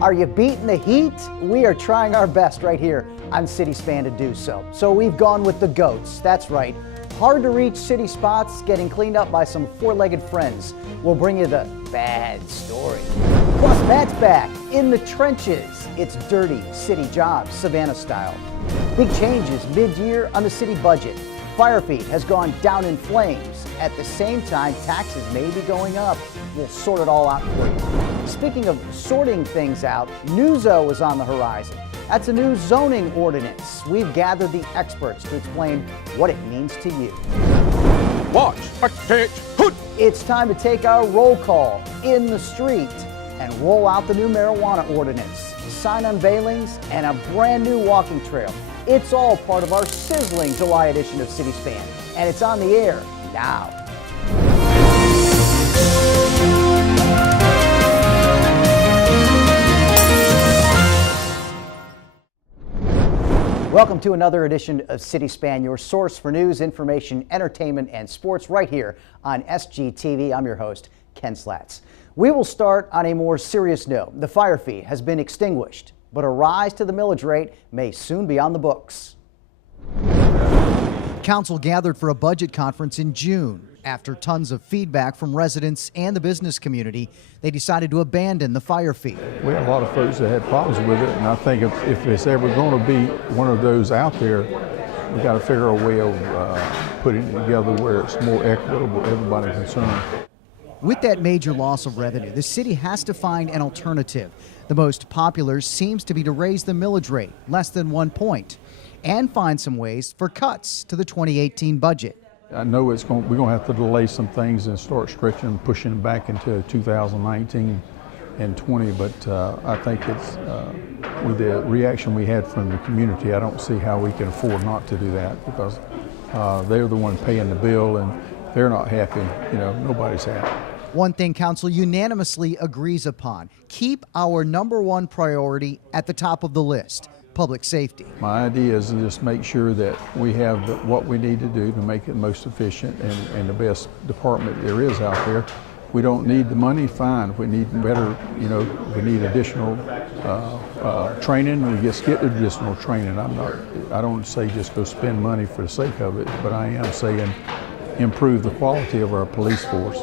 Are you beating the heat? We are trying our best right here on City Span to do so. So we've gone with the GOATs. That's right. Hard to reach city spots getting cleaned up by some four-legged friends. We'll bring you the bad story. Plus, Matt's back in the trenches. It's dirty city jobs, Savannah style. Big changes mid-year on the city budget. Fire feed has gone down in flames. At the same time, taxes may be going up. We'll sort it all out for you. Speaking of sorting things out, NewZo is on the horizon. That's a new zoning ordinance. We've gathered the experts to explain what it means to you. Watch, hood. It's time to take our roll call in the street and roll out the new marijuana ordinance, sign unveilings, and a brand new walking trail. It's all part of our sizzling July edition of City Span, and it's on the air now. Welcome to another edition of City Span, your source for news, information, entertainment, and sports right here on SGTV. I'm your host, Ken Slatz. We will start on a more serious note. The fire fee has been extinguished, but a rise to the millage rate may soon be on the books. Council gathered for a budget conference in June. After tons of feedback from residents and the business community, they decided to abandon the fire fee. We had a lot of folks that had problems with it, and I think if it's ever going to be one of those out there, we've got to figure a way of putting it together where it's more equitable to everybody concerned. With that major loss of revenue, the city has to find an alternative. The most popular seems to be to raise the millage rate less than 1 point and find some ways for cuts to the 2018 budget. I know we're going to have to delay some things and start stretching and pushing them back into 2019 and 20, but I think it's with the reaction we had from the community, I don't see how we can afford not to do that, because they're the one paying the bill, and they're not happy. You know, nobody's happy. One thing council unanimously agrees upon: keep our #1 priority at the top of the list. Public safety. My idea is to just make sure that we have what we need to do to make it most efficient and the best department there is out there. We don't need the money, fine. We need better, we need additional training. We just get additional training. I don't say just go spend money for the sake of it, but I am saying improve the quality of our police force.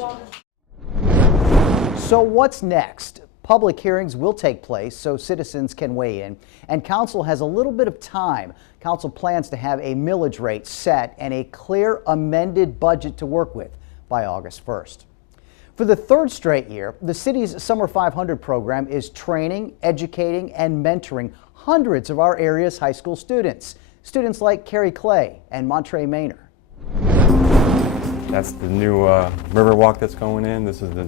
So what's next? Public hearings will take place so citizens can weigh in, and council has a little bit of time. Council plans to have a millage rate set and a clear amended budget to work with by August 1st. For the third straight year, the city's Summer 500 program is training, educating, and mentoring hundreds of our area's high school students. Students like Carrie Clay and Montre Maynor. That's the new river walk that's going in. This is the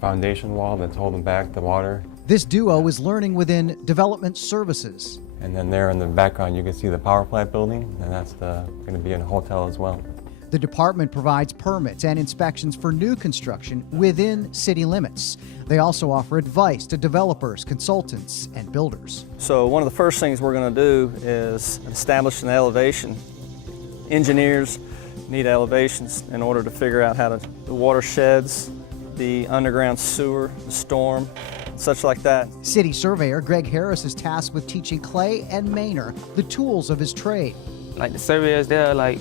foundation wall that's holding back the water. This duo is learning within development services. And then there in the background you can see the power plant building, and that's going to be in a hotel as well. The department provides permits and inspections for new construction within city limits. They also offer advice to developers, consultants, and builders. So one of the first things we're going to do is establish an elevation. Engineers need elevations in order to figure out how the watersheds, the underground sewer, the storm, such like that. City surveyor Greg Harris is tasked with teaching Clay and Maynor the tools of his trade. Like the surveyors, they'll like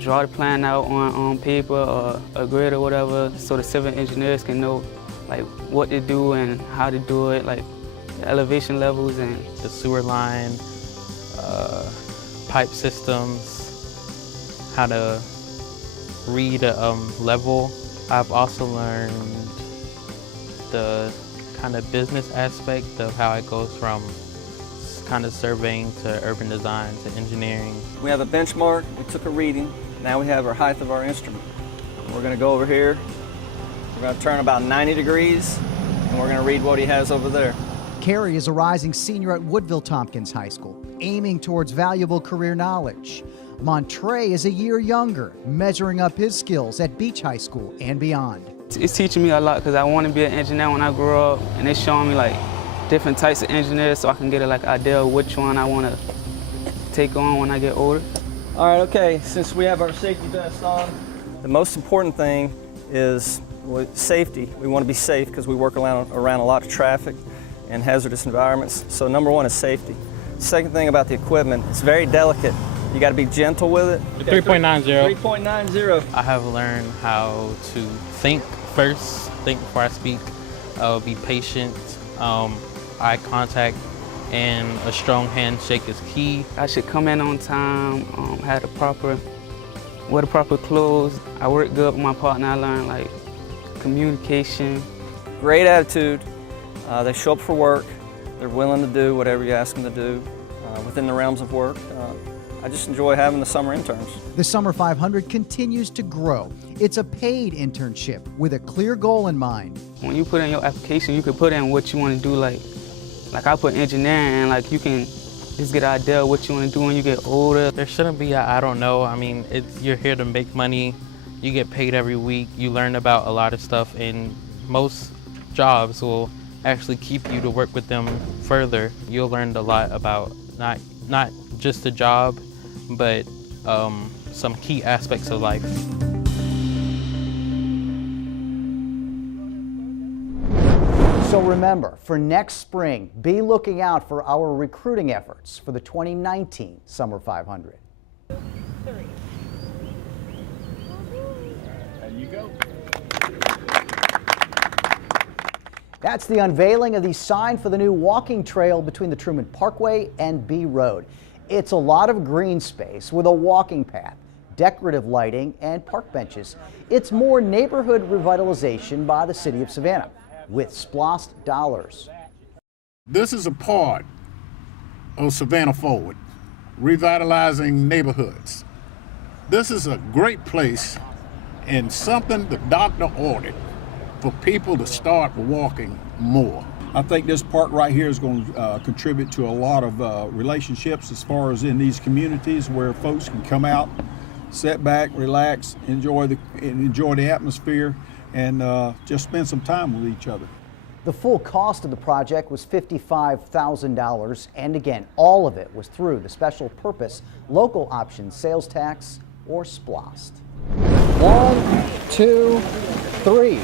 draw the plan out on paper or a grid or whatever, so the civil engineers can know like what to do and how to do it, like the elevation levels and the sewer line, pipe systems, how to read a level. I've also learned the kind of business aspect of how it goes from kind of surveying to urban design to engineering. We have a benchmark, we took a reading, now we have our height of our instrument. We're going to go over here, we're going to turn about 90 degrees, and we're going to read what he has over there. Carrie is a rising senior at Woodville Tompkins High School, aiming towards valuable career knowledge. Montre is a year younger, measuring up his skills at Beach High School and beyond. It's teaching me a lot because I want to be an engineer when I grow up, and it's showing me like different types of engineers so I can get a idea of which one I want to take on when I get older. All right, okay, since we have our safety vest on, the most important thing is safety. We want to be safe because we work around a lot of traffic. in hazardous environments. So number one is safety. Second thing about the equipment, it's very delicate. You got to be gentle with it. 3.90. 3.90. I have learned how to think first, think before I speak, be patient, eye contact, and a strong handshake is key. I should come in on time, wear the proper clothes. I work good with my partner. I learned like communication. Great attitude. They show up for work. They're willing to do whatever you ask them to do within the realms of work. I just enjoy having the summer interns. The Summer 500 continues to grow. It's a paid internship with a clear goal in mind. When you put in your application, you can put in what you want to do. Like I put engineering, and like you can just get an idea of what you want to do when you get older. There shouldn't be I don't know. I mean, you're here to make money. You get paid every week. You learn about a lot of stuff, and most jobs will actually keep you to work with them further. You'll learn a lot about not just the job, but some key aspects of life. So remember, for next spring, be looking out for our recruiting efforts for the 2019 Summer 500. And you go. That's the unveiling of the sign for the new walking trail between the Truman Parkway and B Road. It's a lot of green space with a walking path, decorative lighting, and park benches. It's more neighborhood revitalization by the city of Savannah with SPLOST dollars. This is a part of Savannah Forward, revitalizing neighborhoods. This is a great place and something the doctor ordered for people to start walking more. I think this park right here is going to contribute to a lot of relationships as far as in these communities where folks can come out, sit back, relax, enjoy the atmosphere, and just spend some time with each other. The full cost of the project was $55,000, and again, all of it was through the special purpose local option sales tax, or SPLOST. 1, 2, 3.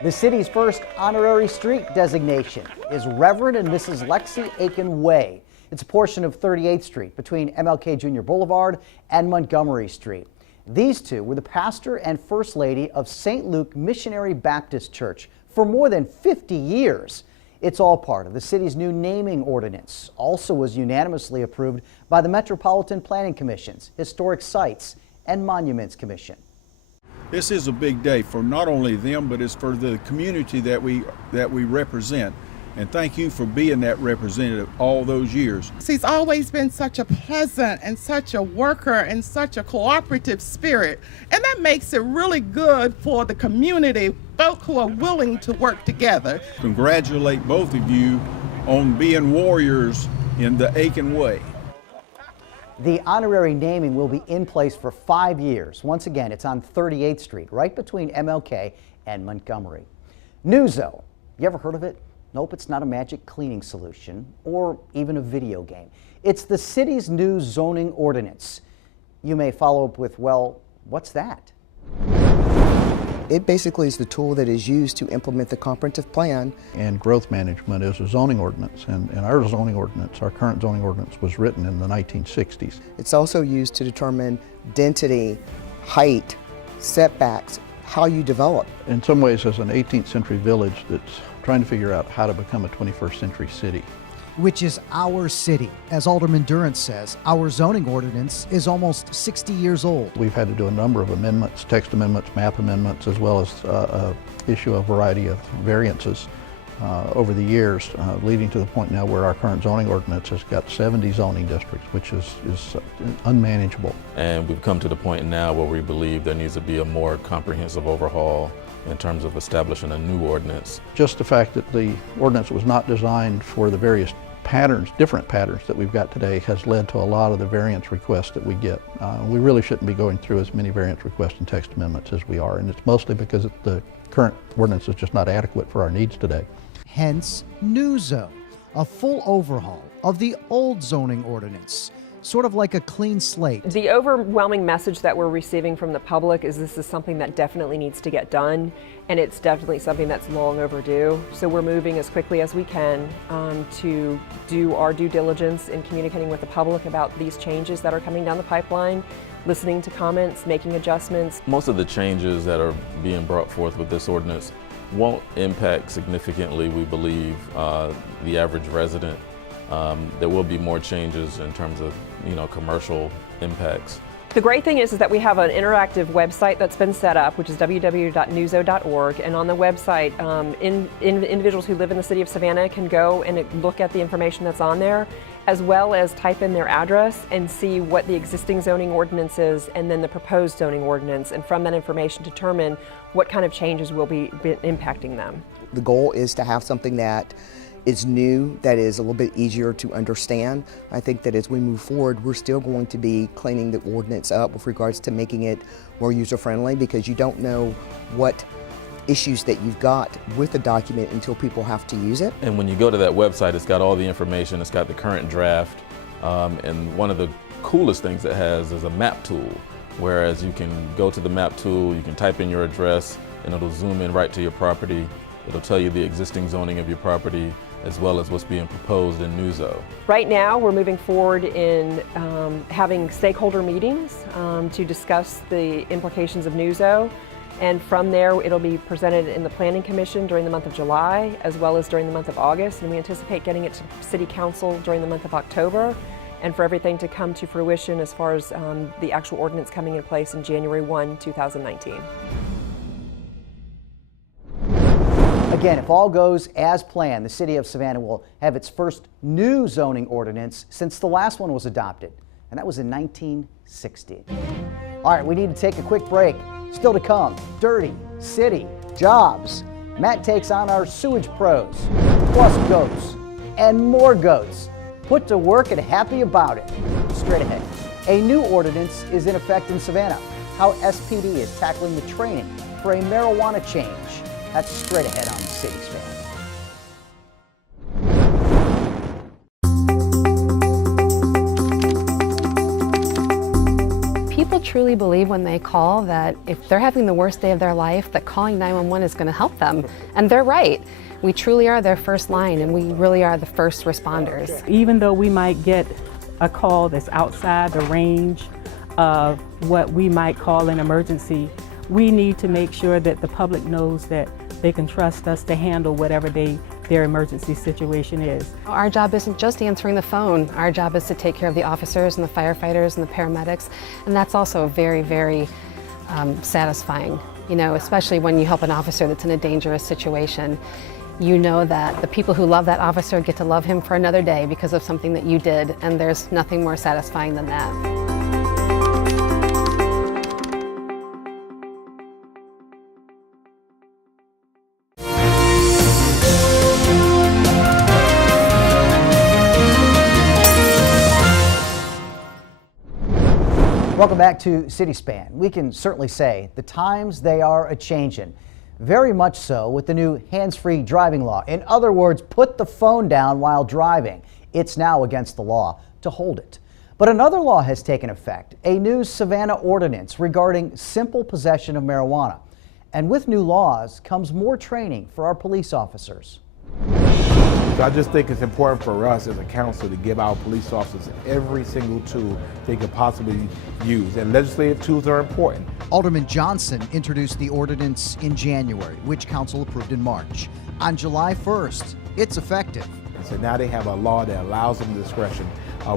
The city's first honorary street designation is Reverend and Mrs. Lexi Aiken Way. It's a portion of 38th Street between MLK Jr. Boulevard and Montgomery Street. These two were the pastor and first lady of St. Luke Missionary Baptist Church for more than 50 years. It's all part of the city's new naming ordinance. Also was unanimously approved by the Metropolitan Planning Commission's Historic Sites and Monuments Commission. This is a big day for not only them, but it's for the community that we represent. And thank you for being that representative all those years. He's always been such a pleasant and such a worker and such a cooperative spirit. And that makes it really good for the community, folk who are willing to work together. Congratulate both of you on being warriors in the Aiken Way. The honorary naming will be in place for 5 years. Once again, it's on 38th Street, right between MLK and Montgomery. NewZo, you ever heard of it? Nope, it's not a magic cleaning solution or even a video game. It's the city's new zoning ordinance. You may follow up with, well, what's that? It basically is the tool that is used to implement the comprehensive plan. And growth management is a zoning ordinance, and our zoning ordinance, our current zoning ordinance, was written in the 1960s. It's also used to determine density, height, setbacks, how you develop. In some ways, as an 18th century village that's trying to figure out how to become a 21st century city. Which is our city. As Alderman Durrance says, our zoning ordinance is almost 60 years old. We've had to do a number of amendments, text amendments, map amendments, as well as issue a variety of variances over the years, leading to the point now where our current zoning ordinance has got 70 zoning districts, which is unmanageable. And we've come to the point now where we believe there needs to be a more comprehensive overhaul in terms of establishing a new ordinance. Just the fact that the ordinance was not designed for the various patterns, different patterns that we've got today, has led to a lot of the variance requests that we get. We really shouldn't be going through as many variance requests and text amendments as we are, and it's mostly because the current ordinance is just not adequate for our needs today. Hence, NewZo, a full overhaul of the old zoning ordinance. sort of like a clean slate. The overwhelming message that we're receiving from the public is this is something that definitely needs to get done, and it's definitely something that's long overdue. So we're moving as quickly as we can to do our due diligence in communicating with the public about these changes that are coming down the pipeline, listening to comments, making adjustments. Most of the changes that are being brought forth with this ordinance won't impact significantly, we believe, the average resident. There will be more changes in terms of, commercial impacts. The great thing is that we have an interactive website that's been set up, which is www.newzo.org, and on the website, individuals who live in the city of Savannah can go and look at the information that's on there, as well as type in their address and see what the existing zoning ordinance is and then the proposed zoning ordinance, and from that information determine what kind of changes will be impacting them. The goal is to have something that is new, that is a little bit easier to understand. I think that as we move forward, we're still going to be cleaning the ordinance up with regards to making it more user-friendly, because you don't know what issues that you've got with the document until people have to use it. And when you go to that website, it's got all the information, it's got the current draft, and one of the coolest things it has is a map tool, whereas you can go to the map tool, you can type in your address, and it'll zoom in right to your property. It'll tell you the existing zoning of your property, as well as what's being proposed in NewZo. Right now, we're moving forward in having stakeholder meetings to discuss the implications of NewZo. And from there, it'll be presented in the Planning Commission during the month of July, as well as during the month of August. And we anticipate getting it to City Council during the month of October, and for everything to come to fruition as far as the actual ordinance coming in place in January 1, 2019. Again, if all goes as planned, the city of Savannah will have its first new zoning ordinance since the last one was adopted, and that was in 1960. All right, we need to take a quick break. Still to come, dirty city jobs. Matt takes on our sewage pros, plus goats, and more goats. Put to work and happy about it. Straight ahead, a new ordinance is in effect in Savannah. How SPD is tackling the training for a marijuana change. That's straight ahead on City Span. People truly believe when they call that if they're having the worst day of their life, that calling 911 is going to help them. And they're right. We truly are their first line, and we really are the first responders. Even though we might get a call that's outside the range of what we might call an emergency, we need to make sure that the public knows that they can trust us to handle whatever their emergency situation is. Our job isn't just answering the phone. Our job is to take care of the officers and the firefighters and the paramedics, and that's also very, very satisfying. Especially when you help an officer that's in a dangerous situation. You know that the people who love that officer get to love him for another day because of something that you did, and there's nothing more satisfying than that. Welcome back to City Span. We can certainly say the times they are a-changin'. Very much so with the new hands-free driving law. In other words, put the phone down while driving. It's now against the law to hold it. But another law has taken effect, a new Savannah ordinance regarding simple possession of marijuana. And with new laws comes more training for our police officers. So I just think it's important for us as a council to give our police officers every single tool they could possibly use, and legislative tools are important. Alderman Johnson introduced the ordinance in January, which council approved in March. On July 1st, it's effective. And so now they have a law that allows them discretion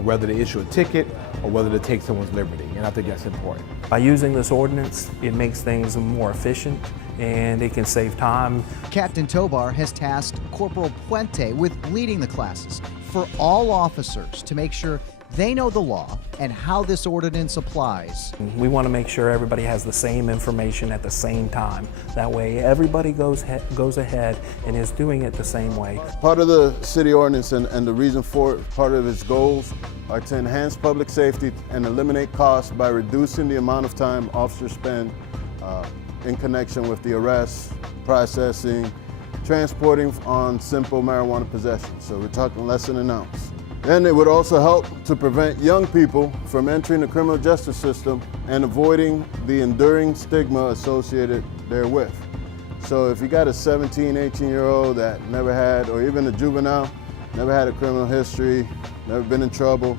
whether to issue a ticket or whether to take someone's liberty, and I think that's important. By using this ordinance, it makes things more efficient and it can save time. Captain Tobar has tasked Corporal Puente with leading the classes for all officers to make sure they know the law and how this ordinance applies. We want to make sure everybody has the same information at the same time. That way everybody goes ahead and is doing it the same way. Part of the city ordinance and the reason for it, part of its goals are to enhance public safety and eliminate costs by reducing the amount of time officers spend in connection with the arrest, processing, transporting on simple marijuana possession. So we're talking less than an ounce. And it would also help to prevent young people from entering the criminal justice system and avoiding the enduring stigma associated therewith. So if you got a 17, 18-year-old that never had, or even a juvenile, never had a criminal history, never been in trouble,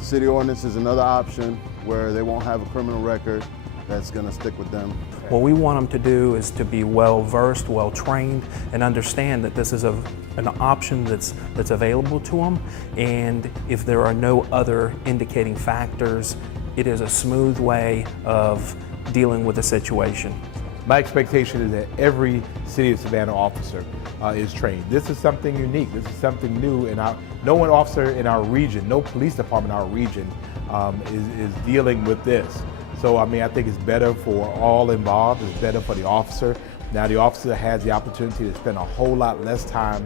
city ordinance is another option where they won't have a criminal record that's going to stick with them. What we want them to do is to be well-versed, well-trained, and understand that this is an option that's available to them. And if there are no other indicating factors, it is a smooth way of dealing with the situation. My expectation is that every City of Savannah officer is trained. This is something unique. This is something new, and no one officer in our region, no police department in our region is dealing with this. So I mean, I think it's better for all involved. It's better for the officer. Now the officer has the opportunity to spend a whole lot less time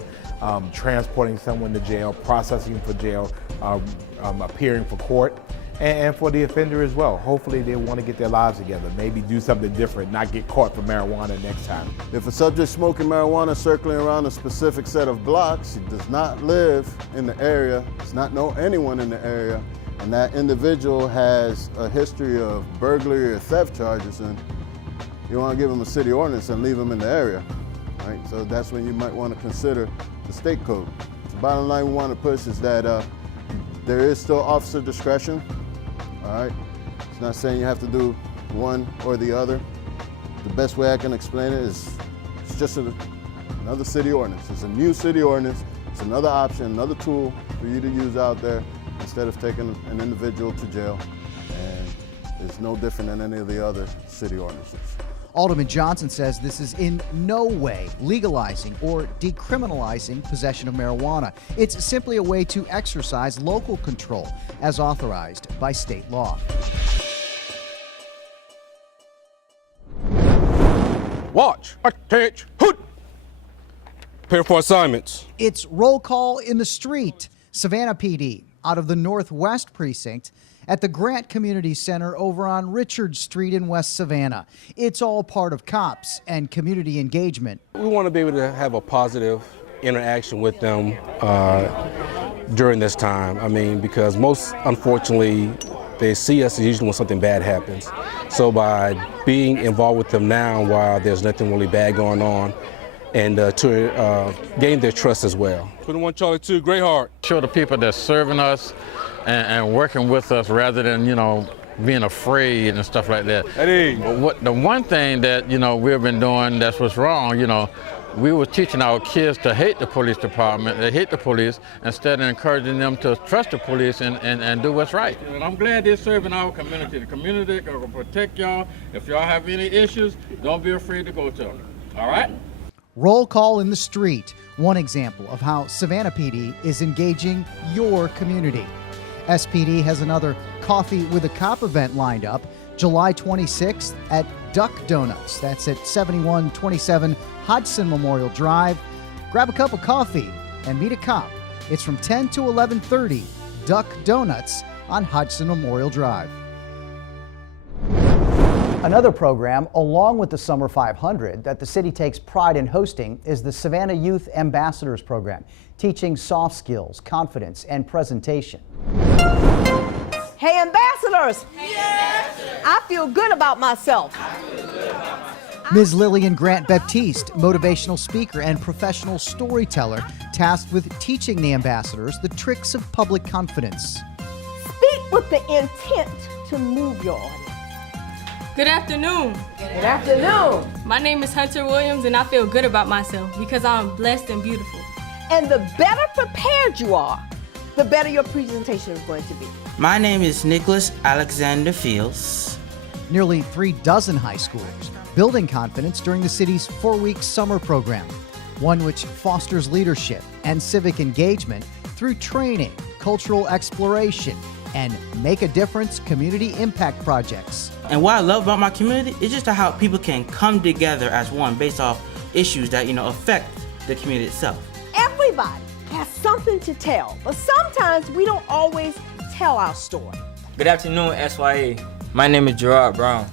transporting someone to jail, processing for jail, appearing for court, and for the offender as well. Hopefully they want to get their lives together, maybe do something different, not get caught for marijuana next time. If a subject smoking marijuana circling around a specific set of blocks, he does not live in the area, does not know anyone in the area, and that individual has a history of burglary or theft charges, and you want to give them a city ordinance and leave them in the area, right? So that's when you might want to consider the state code. The bottom line we want to push is that there is still officer discretion, all right? It's not saying you have to do one or the other. The best way I can explain it is it's just another city ordinance. It's a new city ordinance. It's another option, another tool for you to use out there, instead of taking an individual to jail, and it's no different than any of the other city ordinances. Alderman Johnson says this is in no way legalizing or decriminalizing possession of marijuana. It's simply a way to exercise local control as authorized by state law. Watch, attach, hoot! Prepare for assignments. It's roll call in the street. Savannah PD out of the Northwest Precinct at the Grant Community Center over on Richard Street in West Savannah. It's all part of COPS and community engagement. We want to be able to have a positive interaction with them during this time. I mean, because most, unfortunately, they see us usually when something bad happens. So by being involved with them now while there's nothing really bad going on, and to gain their trust as well. 21 Charlie 2, Greyheart. Show the people that's serving us and working with us rather than, being afraid and stuff like that. Eddie. The one thing that, we've been doing that's what's wrong, we were teaching our kids to hate the police department, they hate the police, instead of encouraging them to trust the police and do what's right. And I'm glad they're serving our community. The community will protect y'all. If y'all have any issues, don't be afraid to go to them, all right? Roll call in the street, one example of how Savannah PD is engaging your community. SPD has another Coffee with a Cop event lined up July 26th at Duck Donuts. That's at 7127 Hodgson Memorial Drive. Grab a cup of coffee and meet a cop. It's from 10 to 11:30, Duck Donuts on Hodgson Memorial Drive. Another program, along with the Summer 500, that the city takes pride in hosting is the Savannah Youth Ambassadors program, teaching soft skills, confidence, and presentation. Hey, ambassadors! Yes. I feel good about myself. Ms. Lillian Grant Baptiste, motivational speaker and professional storyteller, tasked with teaching the ambassadors the tricks of public confidence. Speak with the intent to move your audience. Good afternoon. Good afternoon. My name is Hunter Williams, and I feel good about myself because I'm blessed and beautiful. And the better prepared you are, the better your presentation is going to be. My name is Nicholas Alexander Fields. Nearly 3 dozen high schoolers building confidence during the city's 4-week summer program, one which fosters leadership and civic engagement through training, cultural exploration, and Make a Difference community impact projects. And what I love about my community is just how people can come together as one based off issues that, affect the community itself. Everybody has something to tell, but sometimes we don't always tell our story. Good afternoon, SYA. My name is Gerard Brown.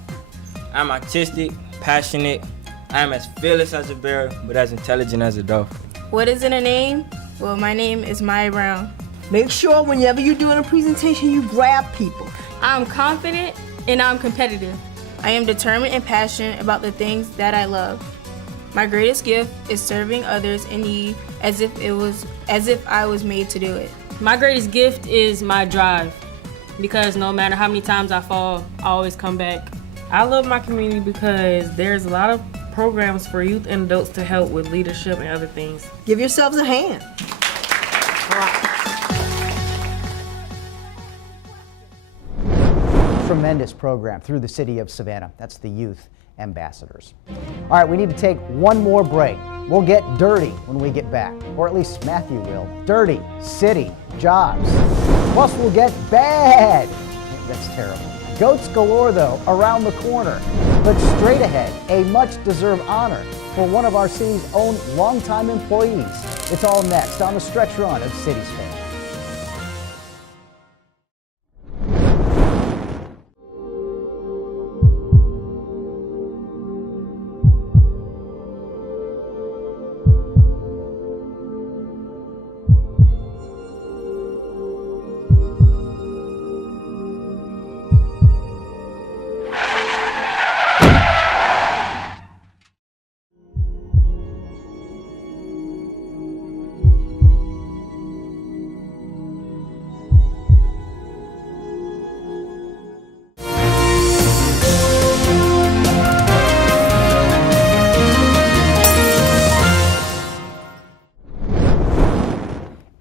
I'm artistic, passionate. I am as fearless as a bear, but as intelligent as a dolphin. What is in a name? Well, my name is Maya Brown. Make sure whenever you're doing a presentation, you grab people. I'm confident and I'm competitive. I am determined and passionate about the things that I love. My greatest gift is serving others in need as if I was made to do it. My greatest gift is my drive, because no matter how many times I fall, I always come back. I love my community because there's a lot of programs for youth and adults to help with leadership and other things. Give yourselves a hand. Tremendous program through the city of Savannah. That's the Youth Ambassadors. All right, we need to take one more break. We'll get dirty when we get back, or at least Matthew will. Dirty, city, jobs. Plus we'll get bad. That's terrible. Goats galore though, around the corner. But straight ahead, a much deserved honor for one of our city's own longtime employees. It's all next on the stretch run of City Span.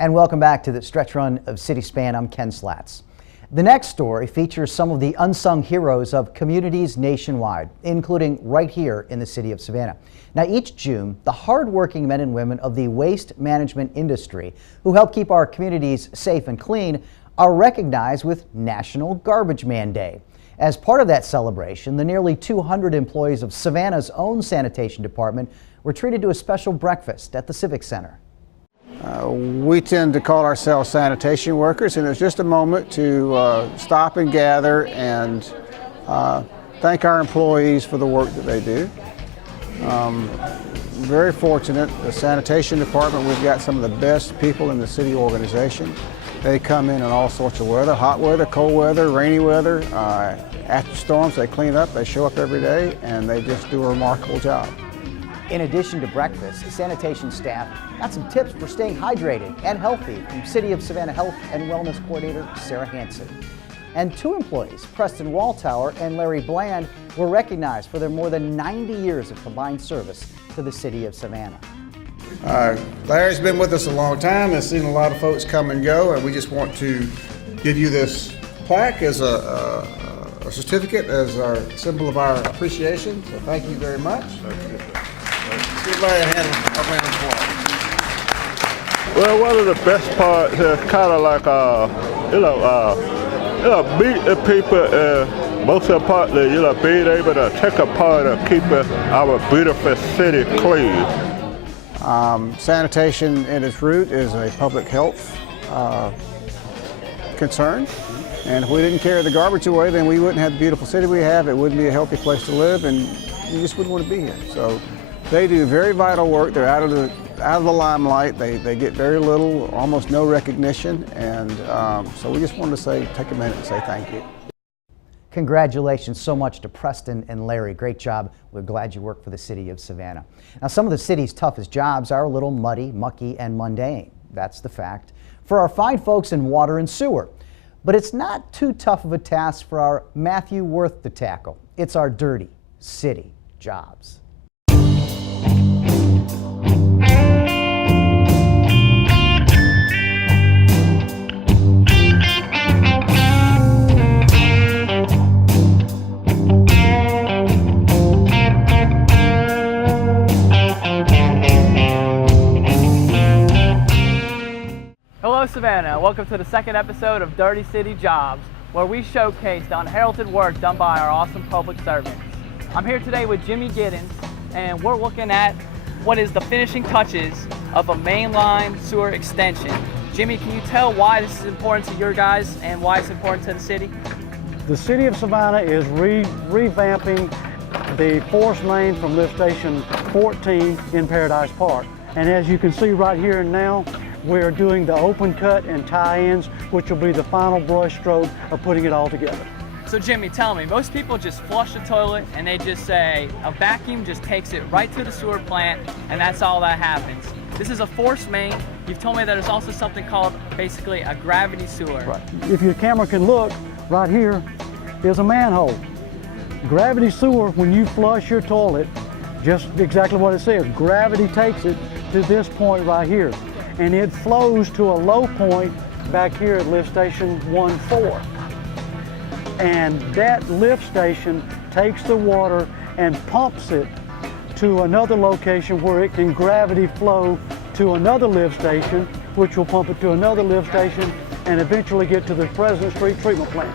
And welcome back to the stretch run of City Span. I'm Ken Slatz. The next story features some of the unsung heroes of communities nationwide, including right here in the city of Savannah. Now, each June, the hardworking men and women of the waste management industry who help keep our communities safe and clean are recognized with National Garbage Man Day. As part of that celebration, the nearly 200 employees of Savannah's own sanitation department were treated to a special breakfast at the Civic Center. We tend to call ourselves sanitation workers, and it's just a moment to stop and gather and thank our employees for the work that they do. Very fortunate, the sanitation department, we've got some of the best people in the city organization. They come in all sorts of weather, hot weather, cold weather, rainy weather. After storms, they clean up, they show up every day, and they just do a remarkable job. In addition to breakfast, sanitation staff got some tips for staying hydrated and healthy from City of Savannah Health and Wellness Coordinator Sarah Hansen. And two employees, Preston Walltower and Larry Bland, were recognized for their more than 90 years of combined service to the City of Savannah. Larry's been with us a long time and seen a lot of folks come and go, and we just want to give you this plaque as a certificate, as our symbol of our appreciation. So thank you very much. Give Larry a hand of applause. Well, one of the best parts is kind of like, meet the people, most importantly, being able to take a part of keeping our beautiful city clean. Sanitation at its root is a public health concern. And if we didn't carry the garbage away, then we wouldn't have the beautiful city we have. It wouldn't be a healthy place to live, and you just wouldn't want to be here. So they do very vital work. They're out of the limelight. They get very little, almost no recognition. And so we just wanted to take a minute and say thank you. Congratulations so much to Preston and Larry. Great job. We're glad you work for the City of Savannah. Now, some of the city's toughest jobs are a little muddy, mucky, and mundane. That's the fact for our fine folks in water and sewer. But it's not too tough of a task for our Matthew Worth to tackle. It's our dirty city jobs. Hello Savannah, welcome to the second episode of Dirty City Jobs, where we showcase the unheralded work done by our awesome public servants. I'm here today with Jimmy Giddens, and we're looking at what is the finishing touches of a mainline sewer extension. Jimmy, can you tell why this is important to your guys and why it's important to the city? The City of Savannah is revamping the force main from lift station 14 in Paradise Park. And as you can see right here and now, we're doing the open cut and tie-ins, which will be the final brush stroke of putting it all together. So Jimmy, tell me, most people just flush the toilet and they just say a vacuum just takes it right to the sewer plant and that's all that happens. This is a forced main. You've told me that there's also something called basically a gravity sewer. Right. If your camera can look, right here is a manhole. Gravity sewer, when you flush your toilet, just exactly what it says, gravity takes it to this point right here. And it flows to a low point back here at lift station 1-4. And that lift station takes the water and pumps it to another location where it can gravity flow to another lift station, which will pump it to another lift station and eventually get to the President Street treatment plant.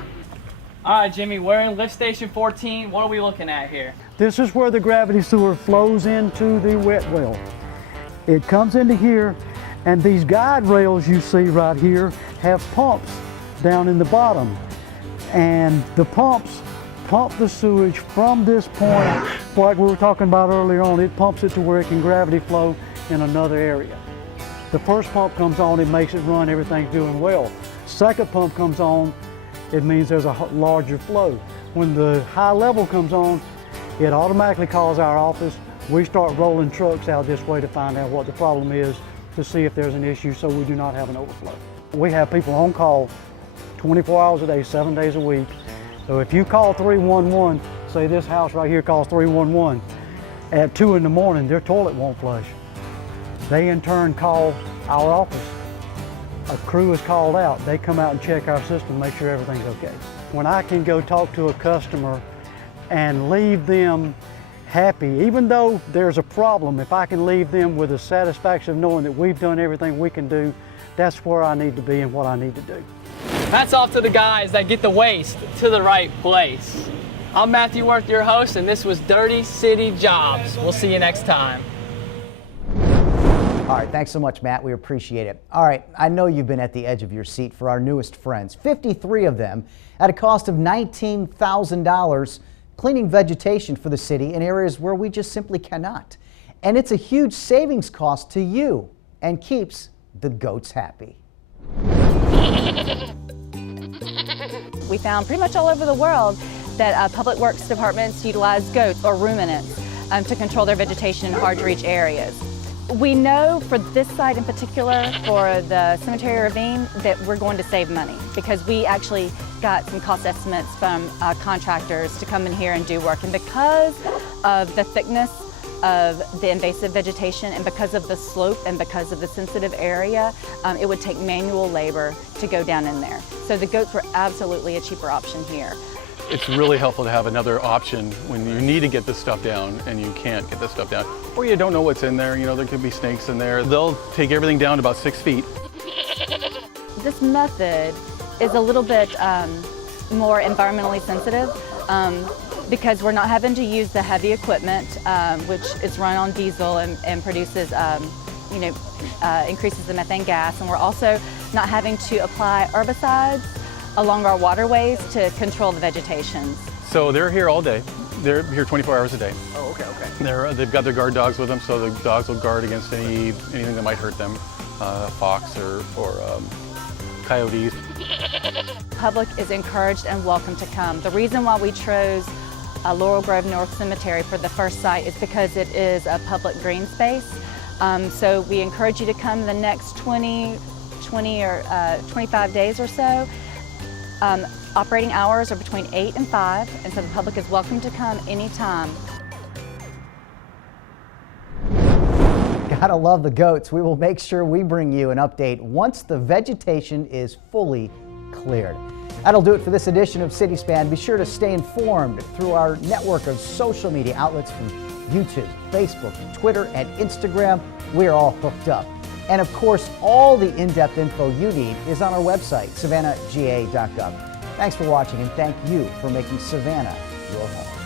All right, Jimmy, we're in lift station 14. What are we looking at here? This is where the gravity sewer flows into the wet well. It comes into here, and these guide rails you see right here have pumps down in the bottom. And the pumps pump the sewage from this point, like we were talking about earlier on, it pumps it to where it can gravity flow in another area. The first pump comes on, it makes it run, everything's doing well. Second pump comes on, it means there's a larger flow. When the high level comes on, it automatically calls our office. We start rolling trucks out this way to find out what the problem is, to see if there's an issue so we do not have an overflow. We have people on call 24 hours a day, 7 days a week. So if you call 311, say this house right here calls 311, at 2 in the morning, their toilet won't flush. They in turn call our office. A crew is called out. They come out and check our system, make sure everything's okay. When I can go talk to a customer and leave them happy, even though there's a problem, if I can leave them with the satisfaction of knowing that we've done everything we can do, that's where I need to be and what I need to do. Hats off to the guys that get the waste to the right place. I'm Matthew Worth, your host, and this was Dirty City Jobs. We'll see you next time. All right, thanks so much, Matt. We appreciate it. All right, I know you've been at the edge of your seat for our newest friends, 53 of them, at a cost of $19,000, cleaning vegetation for the city in areas where we just simply cannot. And it's a huge savings cost to you and keeps the goats happy. We found pretty much all over the world that public works departments utilize goats or ruminants to control their vegetation in hard to reach areas. We know for this site in particular, for the cemetery ravine, that we're going to save money because we actually got some cost estimates from contractors to come in here and do work. And because of the thickness of the invasive vegetation and because of the slope and because of the sensitive area, it would take manual labor to go down in there. So the goats were absolutely a cheaper option here. It's really helpful to have another option when you need to get this stuff down and you can't get this stuff down. Or you don't know what's in there, you know, there could be snakes in there. They'll take everything down to about 6 feet. This method is a little bit more environmentally sensitive because we're not having to use the heavy equipment, which is run on diesel and produces, increases the methane gas. And we're also not having to apply herbicides along our waterways to control the vegetation. So they're here all day. They're here 24 hours a day. Oh, okay, okay. They've got their guard dogs with them, so the dogs will guard against anything that might hurt them, fox or coyotes. Public is encouraged and welcome to come. The reason why we chose Laurel Grove North Cemetery for the first site is because it is a public green space. So we encourage you to come the next 20 or 25 days or so. Operating hours are between 8 and 5, and so the public is welcome to come anytime. Gotta love the goats. We will make sure we bring you an update once the vegetation is fully cleared. That'll do it for this edition of City Span. Be sure to stay informed through our network of social media outlets from YouTube, Facebook, Twitter, and Instagram. We're all hooked up. And of course, all the in-depth info you need is on our website, savannahga.gov. Thanks for watching, and thank you for making Savannah your home.